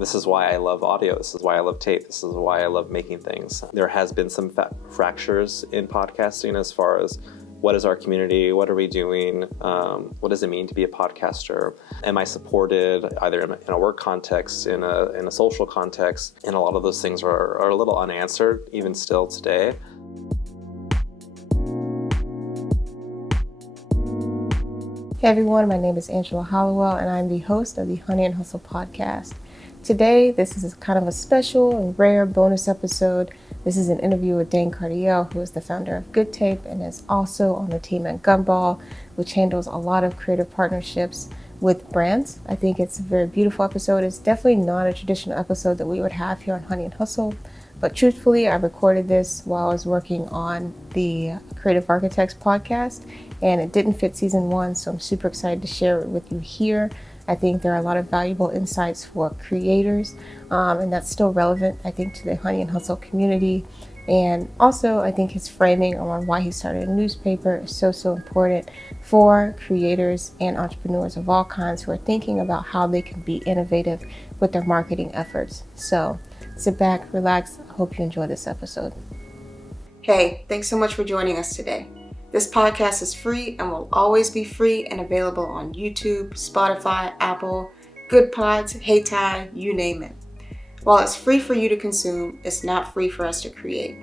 This is why I love audio. This is why I love tape. This is why I love making things. There has been some fractures in podcasting as far as what is our community? What are we doing? What does it mean to be a podcaster? Am I supported either in a work context, in a social context? And a lot of those things are a little unanswered, even still today. Hey everyone, my name is Angela Hollowell and I'm the host of the Honey and Hustle podcast. Today, this is kind of a special and rare bonus episode. This is an interview with Dane, who is the founder of GoodTape and is also on the team at Gumball, which handles a lot of creative partnerships with brands. I think it's a very beautiful episode. It's definitely not a traditional episode that we would have here on Honey and Hustle, but truthfully, I recorded this while I was working on the Creative Architects podcast, and it didn't fit season 1, so I'm super excited to share it with you here. I think there are a lot of valuable insights for creators, and that's still relevant, I think, to the Honey and Hustle community. And also, I think his framing on why he started a newspaper is so important for creators and entrepreneurs of all kinds who are thinking about how they can be innovative with their marketing efforts. So sit back, relax. I hope you enjoy this episode. Hey, thanks so much for joining us today. This podcast is free and will always be free and available on YouTube, Spotify, Apple, GoodPods, HeyTi, you name it. While it's free for you to consume, it's not free for us to create.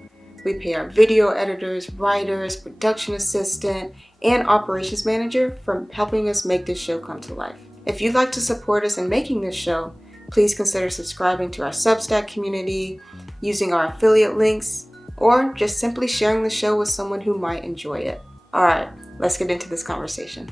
We pay our video editors, writers, production assistant, and operations manager for helping us make this show come to life. If you'd like to support us in making this show, please consider subscribing to our Substack community, using our affiliate links, or just simply sharing the show with someone who might enjoy it. All right, let's get into this conversation.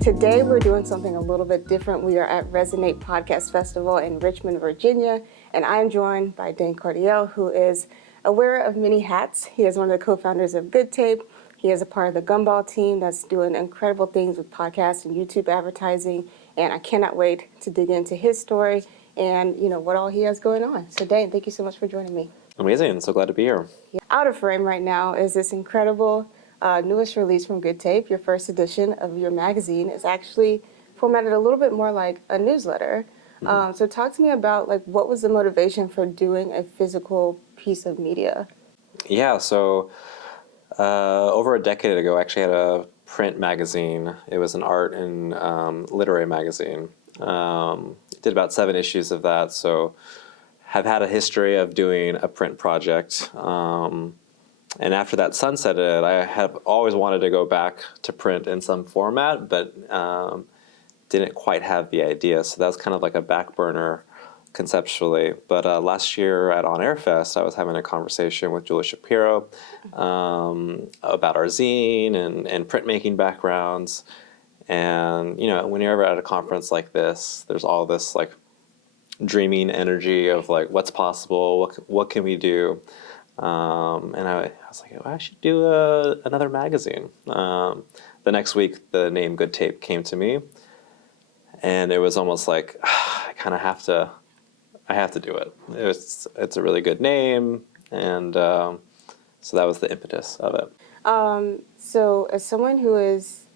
Today, we're doing something a little bit different. We are at Resonate Podcast Festival in Richmond, Virginia, and I'm joined by Dane, who is a wearer of many hats. He is one of the co-founders of GoodTape. He is a part of the Gumball team that's doing incredible things with podcasts and YouTube advertising, and I cannot wait to dig into his story and what all he has going on. So Dane, thank you so much for joining me. Amazing. So glad to be here. Out of frame right now is this incredible newest release from GoodTape. Your first edition of your magazine is actually formatted a little bit more like a newsletter. So talk to me about what was the motivation for doing a physical piece of media? Yeah, so over a decade ago, I actually had a print magazine. It was an art and literary magazine. Did about 7 issues of that, so have had a history of doing a print project. And after that sunsetted, I have always wanted to go back to print in some format, but didn't quite have the idea. So that was kind of like a back burner conceptually. But last year at On Air Fest, I was having a conversation with Julie Shapiro about our zine and printmaking backgrounds. And, when you're ever at a conference like this, there's all this dreaming energy of what's possible, what can we do? And I was like, well, I should do another magazine. The next week, the name GoodTape came to me, and it was almost like I have to do it. It's a really good name, and so that was the impetus of it. So as someone who is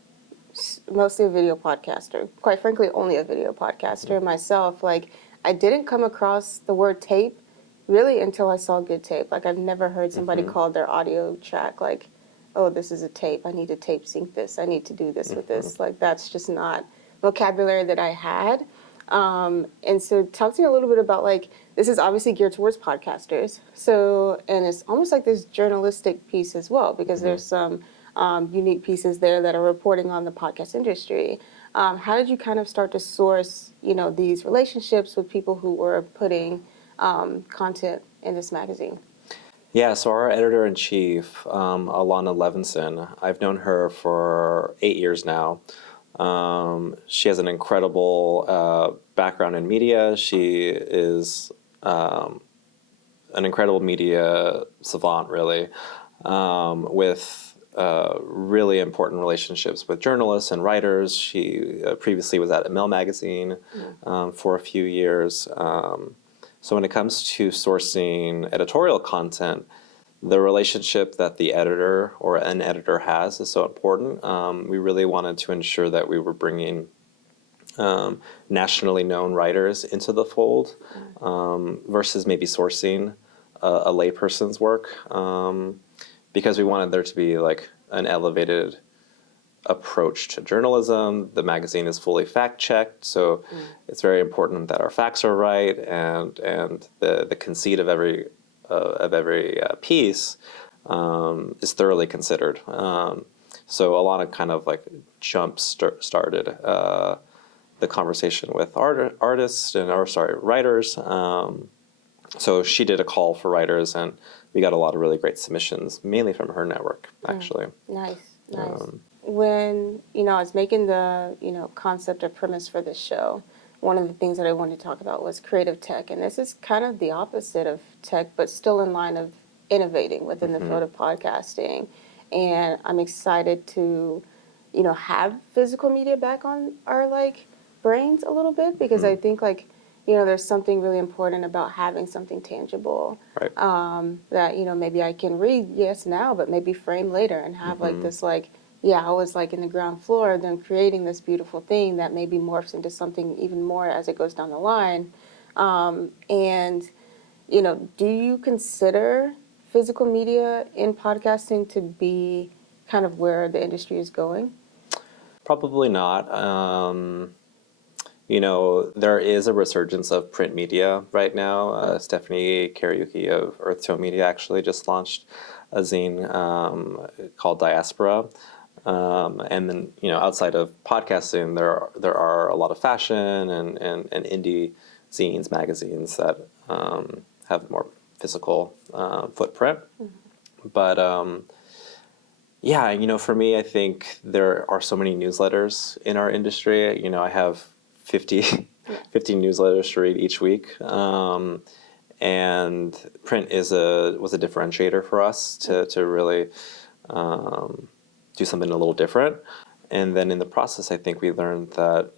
mostly a video podcaster, quite frankly, only a video podcaster myself, I didn't come across the word tape really until I saw GoodTape. I've never heard somebody call their audio track oh, this is a tape. I need to tape sync this. I need to do this with this. That's just not vocabulary that I had. And so talk to me a little bit about this is obviously geared towards podcasters. So, and it's almost like this journalistic piece as well, because there's some unique pieces there that are reporting on the podcast industry. How did you kind of start to source, these relationships with people who were putting content in this magazine? Yeah, so our editor-in-chief, Alana Levinson, I've known her for 8 years now. She has an incredible background in media. She is an incredible media savant, really, with really important relationships with journalists and writers. She previously was at Email magazine for a few years. So when it comes to sourcing editorial content, the relationship that the editor or an editor has is so important. We really wanted to ensure that we were bringing nationally known writers into the fold versus maybe sourcing a layperson's work, because we wanted there to be like an elevated approach to journalism. The magazine is fully fact-checked, so it's very important that our facts are right, and the conceit of every piece is thoroughly considered. So a lot of kind of like started the conversation with artists and writers. So she did a call for writers, and we got a lot of really great submissions, mainly from her network, actually. Nice. When, I was making the, concept or premise for this show, one of the things that I wanted to talk about was creative tech. And this is kind of the opposite of tech, but still in line of innovating within the field of podcasting. And I'm excited to, have physical media back on our, brains a little bit, because I think, there's something really important about having something tangible, Right. that, maybe I can read, yes, now, but maybe frame later and have this, I was in the ground floor, then creating this beautiful thing that maybe morphs into something even more as it goes down the line. And, do you consider physical media in podcasting to be kind of where the industry is going? Probably not. There is a resurgence of print media right now. Stephanie Kariuki of Earth Media actually just launched a zine called Diaspora. And then, outside of podcasting, there are a lot of fashion and indie zines, magazines that have more physical footprint. But for me, I think there are so many newsletters in our industry. I have 50 newsletters to read each week. And print was a differentiator for us to really do something a little different. And then in the process, I think we learned that,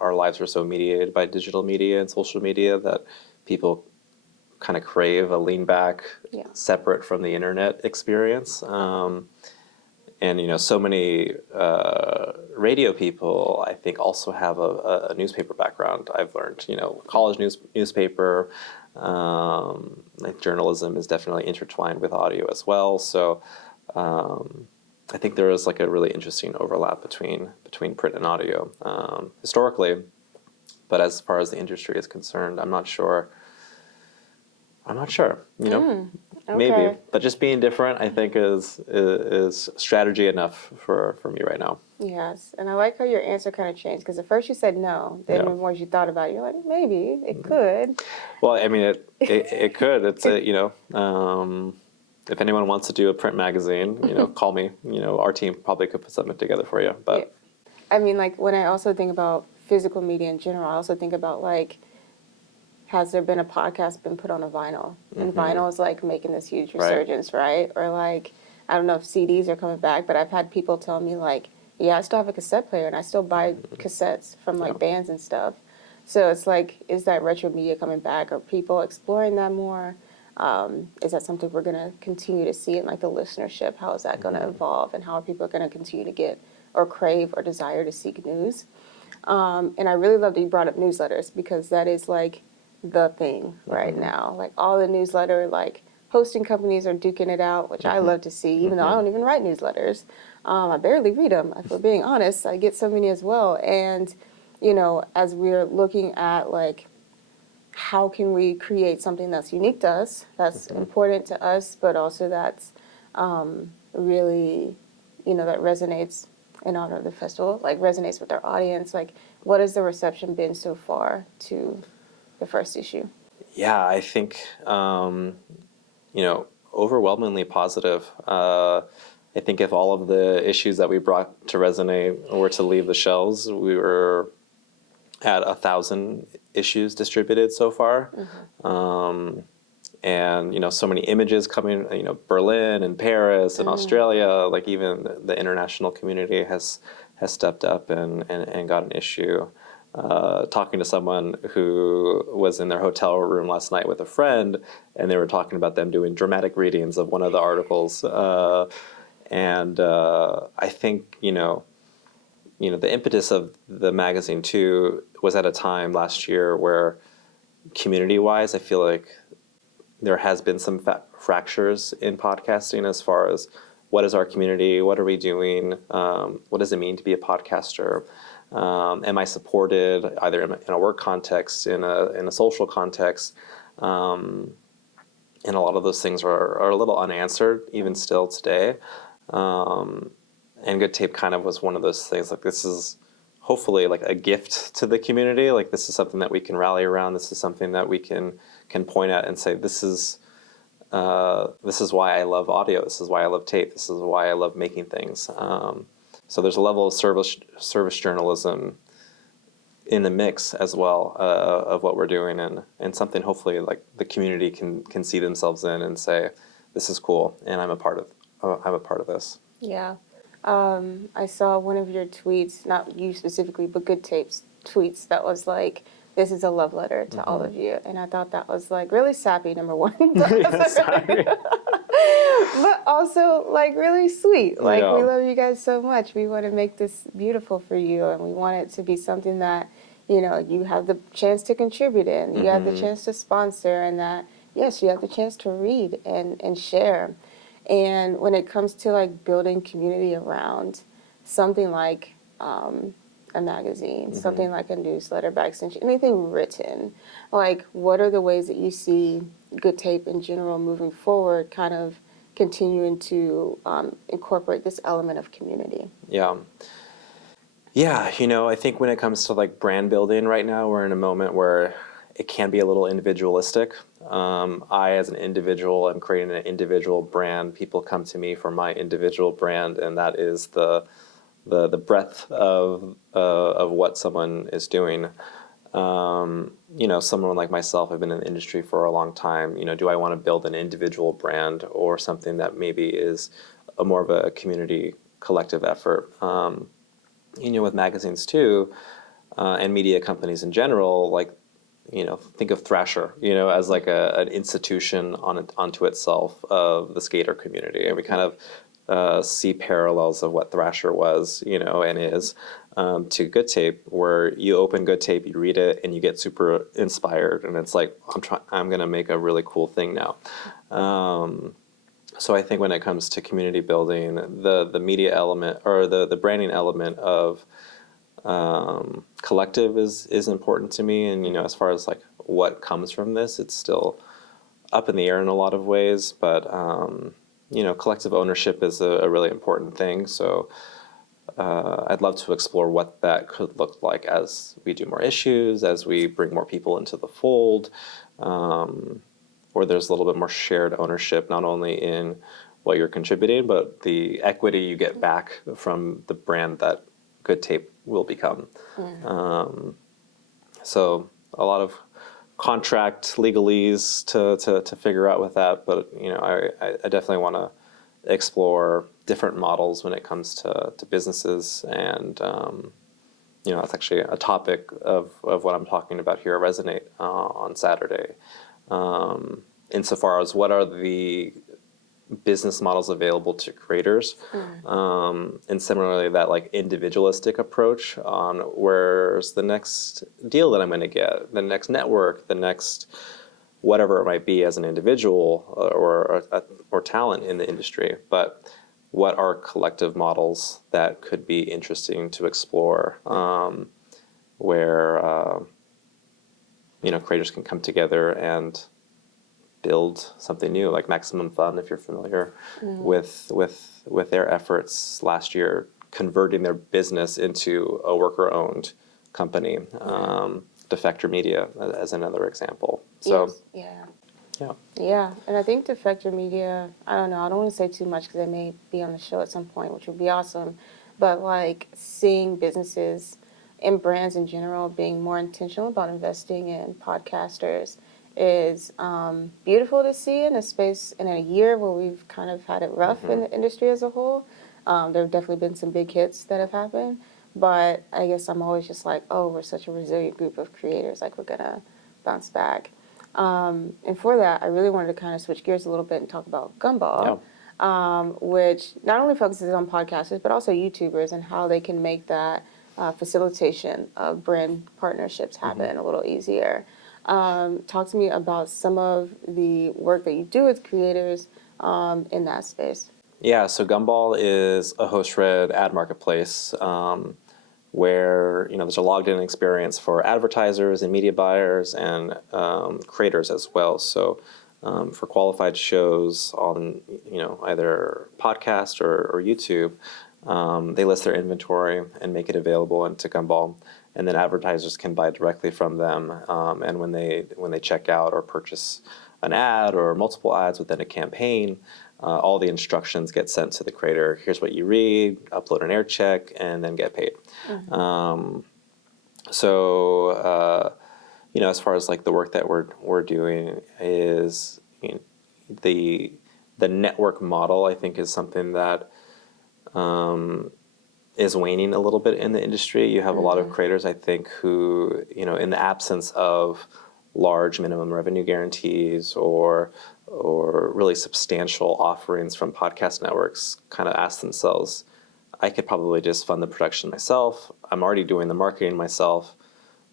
our lives were so mediated by digital media and social media that people kind of crave a lean back, separate from the internet experience. And, so many radio people, I think, also have a newspaper background, I've learned. College newspaper, journalism is definitely intertwined with audio as well. So I think there is a really interesting overlap between print and audio historically. But as far as the industry is concerned, I'm not sure. Maybe, Okay. but just being different, I think, is strategy enough for me right now. Yes, and I like how your answer kind of changed, because at first you said no, then the more you thought about it, you're like, maybe it could. Well, I mean, it could. It's if anyone wants to do a print magazine, call me. Our team probably could put something together for you. But I mean, when I also think about physical media in general, I also think about has there been a podcast been put on a vinyl? And vinyl is making this huge resurgence, right? Or I don't know if CDs are coming back, but I've had people tell me I still have a cassette player and I still buy cassettes from bands and stuff. So it's is that retro media coming back? Are people exploring that more? Is that something we're going to continue to see in the listenership? How is that going to evolve, and how are people going to continue to get or crave or desire to seek news? And I really love that you brought up newsletters, because that is the thing right now. All the newsletter hosting companies are duking it out, which I love to see, even though I don't even write newsletters. I barely read them, if we're being honest. I get so many as well. And, as we're looking at how can we create something that's unique to us, that's important to us, but also that's really, that resonates in honor of the festival, resonates with our audience. What has the reception been so far to the first issue? Yeah, I think, overwhelmingly positive. I think if all of the issues that we brought to resonate were to leave the shelves, we were at 1,000 issues distributed so far. And, so many images coming, Berlin and Paris and Australia, even the international community has stepped up and got an issue. talking to someone who was in their hotel room last night with a friend, and they were talking about them doing dramatic readings of one of the articles. I think, the impetus of the magazine too was at a time last year where community-wise, I feel like there has been some fractures in podcasting as far as what is our community, what are we doing, what does it mean to be a podcaster, am I supported either in a work context, in a social context, and a lot of those things are a little unanswered even still today. And GoodTape kind of was one of those things, like this is hopefully like a gift to the community. Like this is something that we can rally around. This is something that we can point at and say, this is why I love audio. This is why I love tape. This is why I love making things. So there's a level of service journalism in the mix as well of what we're doing, and something hopefully like the community can see themselves in and say, this is cool, and I'm a part of this. Yeah. I saw one of your tweets, not you specifically, but GoodTape's tweets that was like, this is a love letter to all of you. And I thought that was like really sappy, number one. Sorry. But also like really sweet. Like Yeah. we love you guys so much. We want to make this beautiful for you, and we want it to be something that, you have the chance to contribute in. You have the chance to sponsor, and that, yes, you have the chance to read and share. And when it comes to like building community around something like a magazine, something like a newsletter by extension, anything written, like what are the ways that you see GoodTape in general moving forward, kind of continuing to incorporate this element of community? Yeah. Yeah, I think when it comes to like brand building right now, we're in a moment where it can be a little individualistic. I, as an individual, am creating an individual brand. People come to me for my individual brand, and that is the breadth of what someone is doing. Someone like myself, I've been in the industry for a long time. Do I want to build an individual brand or something that maybe is more of a community collective effort? With magazines too, and media companies in general, like, think of Thrasher, as like an institution onto itself of the skater community. And we kind of see parallels of what Thrasher was, and is, to GoodTape, where you open GoodTape, you read it, and you get super inspired. And it's like, I'm going to make a really cool thing now. So I think when it comes to community building, the media element or the branding element of collective is important to me. And as far as like what comes from this, it's still up in the air in a lot of ways. But collective ownership is a really important thing. So I'd love to explore what that could look like as we do more issues, as we bring more people into the fold. Where there's a little bit more shared ownership, not only in what you're contributing, but the equity you get back from the brand that GoodTape will become. So a lot of contract legalese to figure out with that, but I definitely want to explore different models when it comes to businesses, and that's actually a topic of what I'm talking about here at Resonate on Saturday. Insofar as what are the business models available to creators, and similarly that like individualistic approach on where's the next deal that I'm going to get, the next network, the next whatever it might be as an individual or talent in the industry, but what are collective models that could be interesting to explore, where creators can come together and build something new, like Maximum Fun, if you're familiar with their efforts last year, converting their business into a worker-owned company. Defector Media as another example. So yes. Yeah, and I think Defector Media, I don't know, I don't want to say too much because they may be on the show at some point, which would be awesome, but like seeing businesses and brands in general being more intentional about investing in podcasters is beautiful to see in a space, in a year where we've kind of had it rough in the industry as a whole. There have definitely been some big hits that have happened, But I guess I'm always just like, oh, we're such a resilient group of creators, like we're gonna bounce back. And for that, I really wanted to kind of switch gears a little bit and talk about Gumball, which not only focuses on podcasters, but also YouTubers and how they can make that facilitation of brand partnerships happen a little easier. Talk to me about some of the work that you do with creators in that space. Yeah, so Gumball is a host-read ad marketplace where there's a logged-in experience for advertisers and media buyers and creators as well. So for qualified shows on either podcast or YouTube, they list their inventory and make it available into Gumball, and then advertisers can buy directly from them. And when they check out or purchase an ad or multiple ads within a campaign, all the instructions get sent to the creator. Here's what you read, upload an air check, and then get paid. As far as like the work that we're doing is the network model, I think, is something that is waning a little bit in the industry. You have a lot of creators, I think, who, in the absence of large minimum revenue guarantees or really substantial offerings from podcast networks, kind of ask themselves, I could probably just fund the production myself. I'm already doing the marketing myself.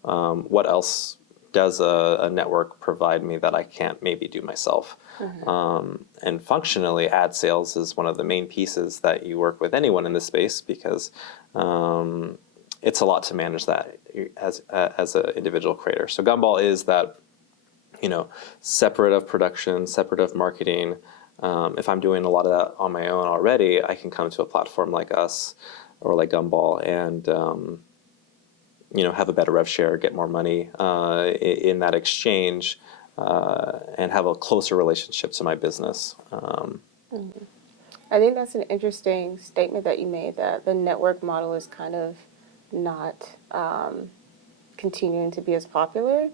What else does a network provide me that I can't maybe do myself? And functionally, ad sales is one of the main pieces that you work with anyone in this space, because it's a lot to manage that as an individual creator. So Gumball is that, separate of production, separate of marketing. If I'm doing a lot of that on my own already, I can come to a platform like us or like Gumball and have a better rev share, get more money in that exchange, and have a closer relationship to my business. I think that's an interesting statement that you made, that the network model is kind of not continuing to be as popular.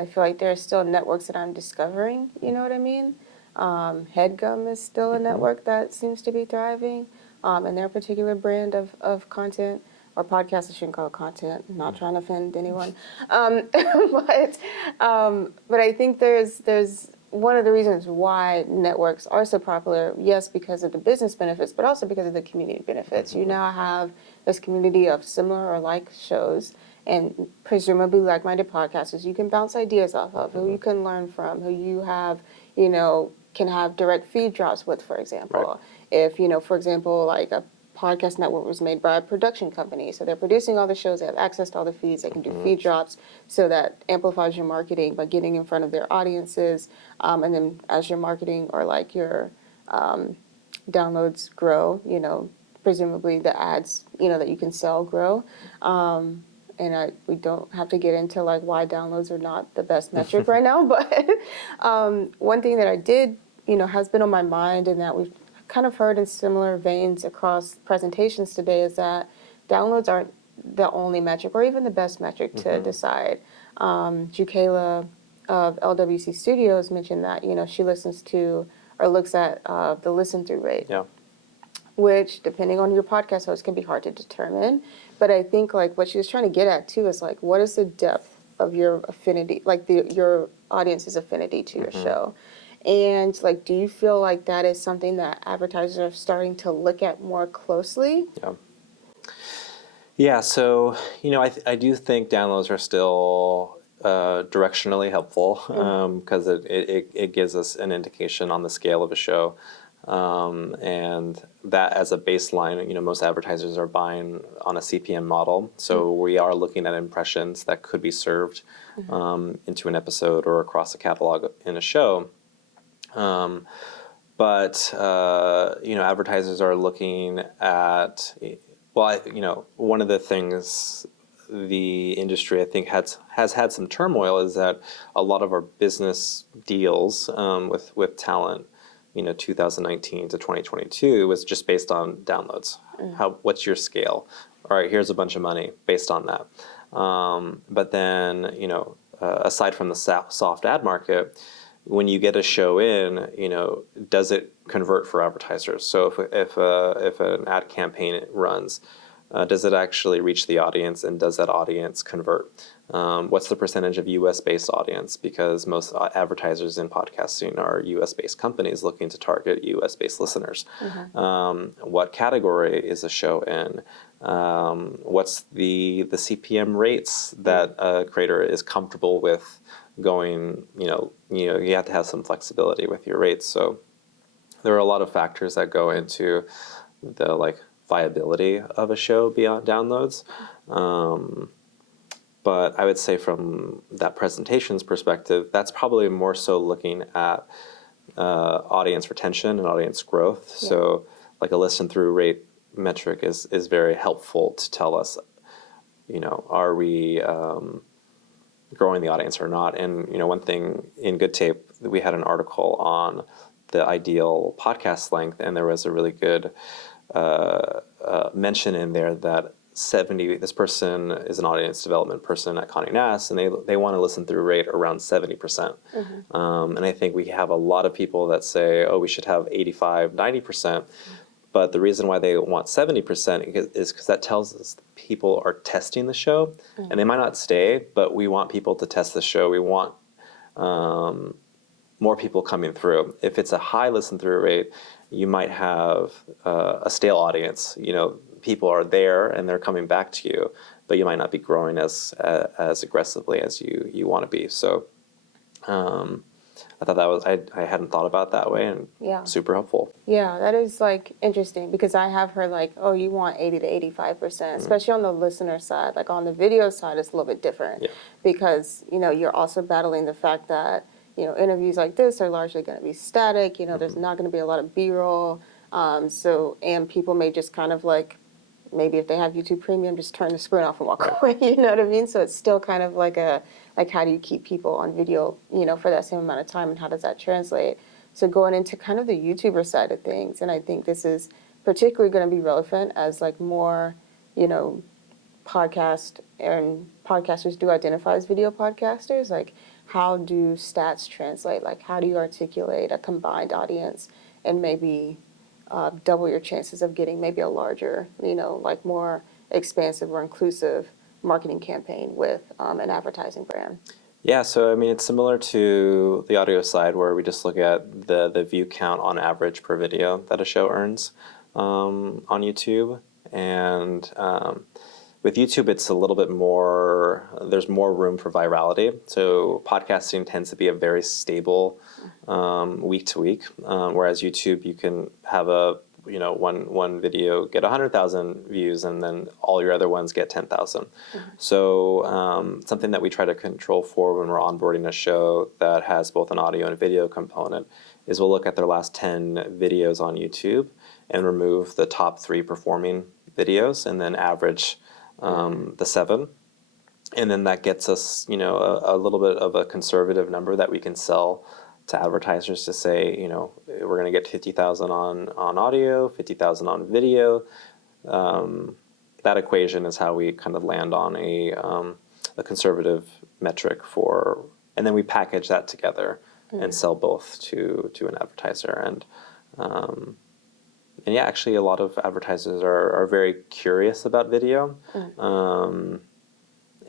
I feel like there are still networks that I'm discovering, you know what I mean? HeadGum is still a network that seems to be thriving, and their particular brand of content, or podcast, I shouldn't call it content, I'm not trying to offend anyone. But I think there's one of the reasons why networks are so popular, yes, because of the business benefits, but also because of the community benefits. You now have this community of similar or like shows, and presumably like-minded podcasters you can bounce ideas off of, who you can learn from, who you have, can have direct feed drops with, for example. Right. If, for example, like a podcast network was made by a production company, so they're producing all the shows, they have access to all the feeds, they can do feed drops, so that amplifies your marketing by getting in front of their audiences, and then as your marketing or like your downloads grow, presumably the ads, that you can sell grow. And we don't have to get into like why downloads are not the best metric right now, but one thing that I did, has been on my mind, and that we've kind of heard in similar veins across presentations today, is that downloads aren't the only metric or even the best metric to decide. Jukayla of LWC Studios mentioned that, she listens to or looks at the listen through rate. Yeah. Which, depending on your podcast host, can be hard to determine. But I think like what she was trying to get at too is like, what is the depth of your affinity, like your audience's affinity to your show? And like, do you feel like that is something that advertisers are starting to look at more closely? Yeah. Yeah. So, I do think downloads are still directionally helpful, because it gives us an indication on the scale of a show. And that as a baseline, most advertisers are buying on a CPM model. So we are looking at impressions that could be served into an episode or across a catalog in a show. But advertisers are looking at, one of the things the industry, I think, has had some turmoil is that a lot of our business deals with talent, 2019 to 2022 was just based on downloads. What's your scale? All right, here's a bunch of money based on that. But then, aside from the soft ad market, when you get a show in, does it convert for advertisers? So if an ad campaign runs, Does it actually reach the audience, and does that audience convert? What's the percentage of US-based audience? Because most advertisers in podcasting are US-based companies looking to target US-based listeners. What category is the show in? What's the CPM rates that a creator is comfortable with going? You have to have some flexibility with your rates. So there are a lot of factors that go into the viability of a show beyond downloads. But I would say from that presentation's perspective, that's probably more so looking at audience retention and audience growth. Yeah. So like a listen through rate metric is very helpful to tell us, are we growing the audience or not? And one thing in GoodTape, we had an article on the ideal podcast length, and there was a really good mention in there that this person is an audience development person at Condé Nast, and they want to listen through rate around 70%. And I think we have a lot of people that say, oh, we should have 85, 90%. But the reason why they want 70% is because that tells us people are testing the show, and they might not stay, but we want people to test the show. We want more people coming through. If it's a high listen through rate, you might have a stale audience. People are there and they're coming back to you, but you might not be growing as aggressively as you want to be. So I thought that was I hadn't thought about it that way, and super helpful. Yeah, that is interesting, because I have heard oh, you want 80 to 85%, especially on the listener side. Like on the video side, it's a little bit different, because you're also battling the fact that interviews like this are largely going to be static. There's not going to be a lot of B-roll. And people may just kind of maybe if they have YouTube Premium, just turn the screen off and walk away. You know what I mean? So it's still kind of how do you keep people on video, for that same amount of time, and how does that translate? So going into kind of the YouTuber side of things, and I think this is particularly going to be relevant as more, podcast and podcasters do identify as video podcasters. How do stats translate? How do you articulate a combined audience and maybe double your chances of getting maybe a larger, more expansive or inclusive marketing campaign with an advertising brand? Yeah, so I mean, it's similar to the audio side, where we just look at the view count on average per video that a show earns on YouTube. And with YouTube, it's a little bit more, there's more room for virality. So podcasting tends to be a very stable week to week, whereas YouTube, you can have one video get 100,000 views, and then all your other ones get 10,000. So something that we try to control for when we're onboarding a show that has both an audio and a video component is we'll look at their last 10 videos on YouTube and remove the top 3 performing videos, and then average the 7. And then that gets us, a little bit of a conservative number that we can sell to advertisers to say, we're going to get 50,000 on audio, 50,000 on video. That equation is how we kind of land on a conservative metric and then we package that together and sell both to an advertiser. And yeah, actually a lot of advertisers are very curious about video.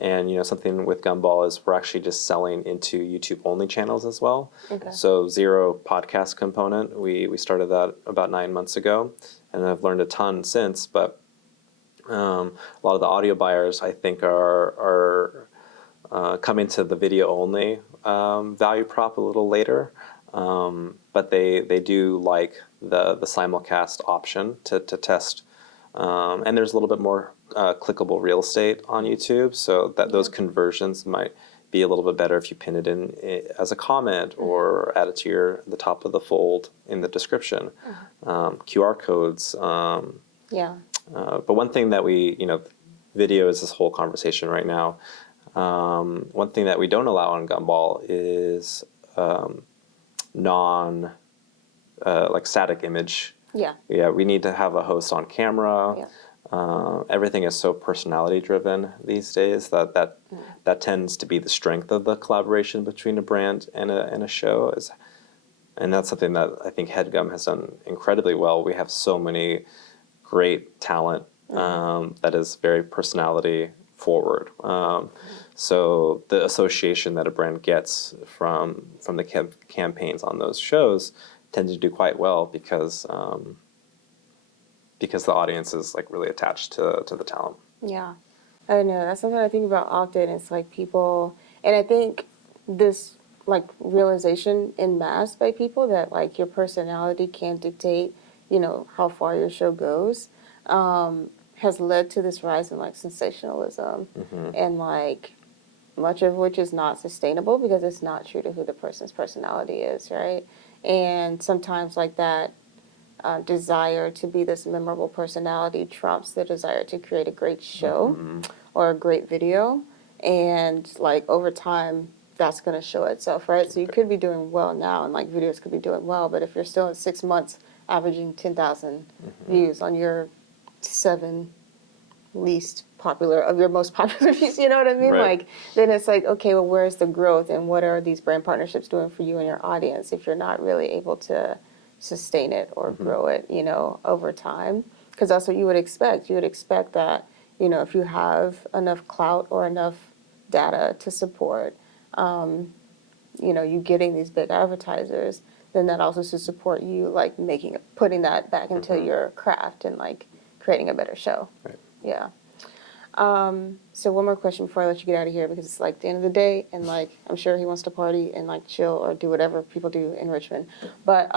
And something with Gumball is we're actually just selling into YouTube only channels as well. So 0 podcast component. We started that about 9 months ago, and I've learned a ton since. But a lot of the audio buyers, I think, are coming to the video only value prop a little later. But they do like the simulcast option to test. And there's a little bit more clickable real estate on YouTube, so that those conversions might be a little bit better if you pin it in as a comment or add it to the top of the fold in the description. QR codes. But one thing that video is this whole conversation right now. One thing that we don't allow on Gumball is static image. Yeah, we need to have a host on camera. Everything is so personality driven these days that tends to be the strength of the collaboration between a brand and a show. And that's something that I think HeadGum has done incredibly well. We have so many great talent that is very personality forward. So the association that a brand gets from the campaigns on those shows tend to do quite well because the audience is like really attached to the talent. Yeah. I know. That's something I think about often. It's like people, and I think this like realization in mass by people that like your personality can dictate, how far your show goes, has led to this rise in like sensationalism and like much of which is not sustainable because it's not true to who the person's personality is, right? And sometimes like that desire to be this memorable personality trumps the desire to create a great show or a great video. And like over time, that's going to show itself, right? So you could be doing well now and like videos could be doing well, but if you're still in 6 months averaging 10,000 views on your 7 least popular of your most popular views, you know what I mean? Right. Like then it's like, okay, well, where's the growth and what are these brand partnerships doing for you and your audience if you're not really able to sustain it or grow it, over time? Because that's what you would expect. You would expect that, if you have enough clout or enough data to support, you getting these big advertisers, then that also should support you, like putting that back into your craft and like creating a better show. Right. Yeah. So one more question before I let you get out of here, because it's like the end of the day and like I'm sure he wants to party and like chill or do whatever people do in Richmond. But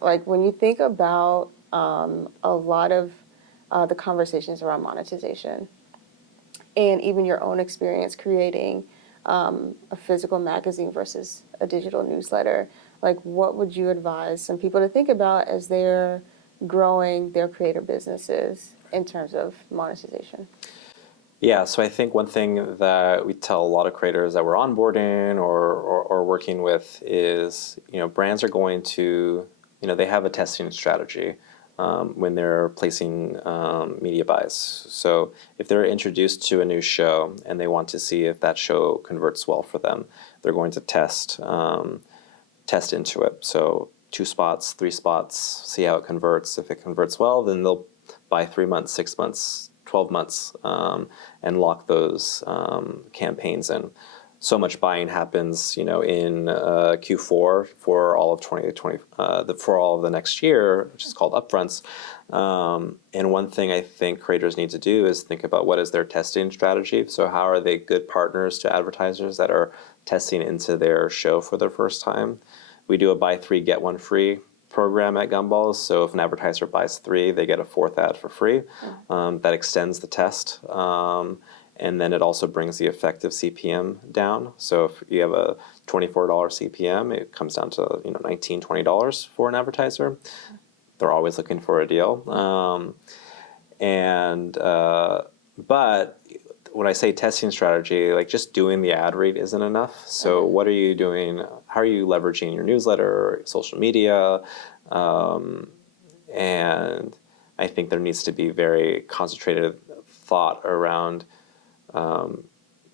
like when you think about a lot of the conversations around monetization and even your own experience creating a physical magazine versus a digital newsletter, like what would you advise some people to think about as they're growing their creator businesses in terms of monetization? Yeah, so I think one thing that we tell a lot of creators that we're onboarding or working with is, brands are going to, they have a testing strategy when they're placing media buys. So if they're introduced to a new show and they want to see if that show converts well for them, they're going to test into it. So 2 spots, 3 spots, see how it converts. If it converts well, then they'll buy 3 months, 6 months, 12 months, and lock those campaigns in. So much buying happens, in Q4 for all of 2020, for all of the next year, which is called upfronts. And one thing I think creators need to do is think about what is their testing strategy. So how are they good partners to advertisers that are testing into their show for the first time? We do a buy 3, get 1 free program at Gumball. So if an advertiser buys 3, they get a 4th ad for free. That extends the test. And then it also brings the effective CPM down. So if you have a $24 CPM, it comes down to $19, $20 for an advertiser. They're always looking for a deal. But when I say testing strategy, like just doing the ad read isn't enough. So what are you doing? How are you leveraging your newsletter, social media? And I think there needs to be very concentrated thought around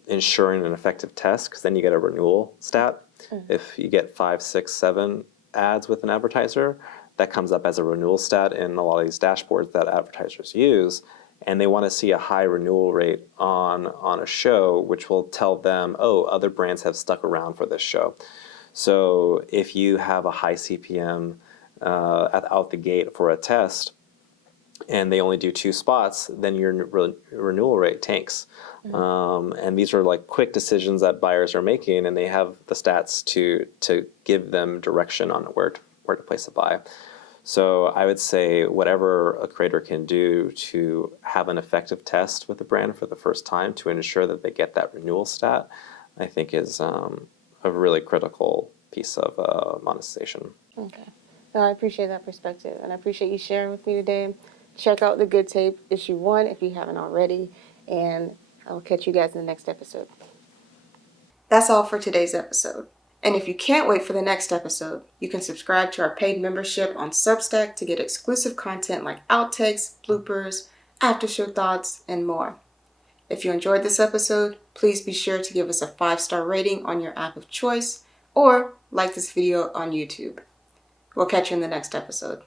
ensuring an effective test, because then you get a renewal stat. If you get 5, 6, 7 ads with an advertiser, that comes up as a renewal stat in a lot of these dashboards that advertisers use. And they want to see a high renewal rate on a show, which will tell them, oh, other brands have stuck around for this show. So if you have a high CPM out the gate for a test, and they only do 2 spots, then your renewal rate tanks. And these are like quick decisions that buyers are making, and they have the stats to give them direction on where to place a buy. So I would say whatever a creator can do to have an effective test with a brand for the first time to ensure that they get that renewal stat, I think is a really critical piece of monetization. Okay. No, I appreciate that perspective, and I appreciate you sharing with me today. Check out the Good Tape issue 1 if you haven't already, and I'll catch you guys in the next episode. That's all for today's episode. And if you can't wait for the next episode, you can subscribe to our paid membership on Substack to get exclusive content like outtakes, bloopers, after-show thoughts, and more. If you enjoyed this episode, please be sure to give us a 5-star rating on your app of choice or like this video on YouTube. We'll catch you in the next episode.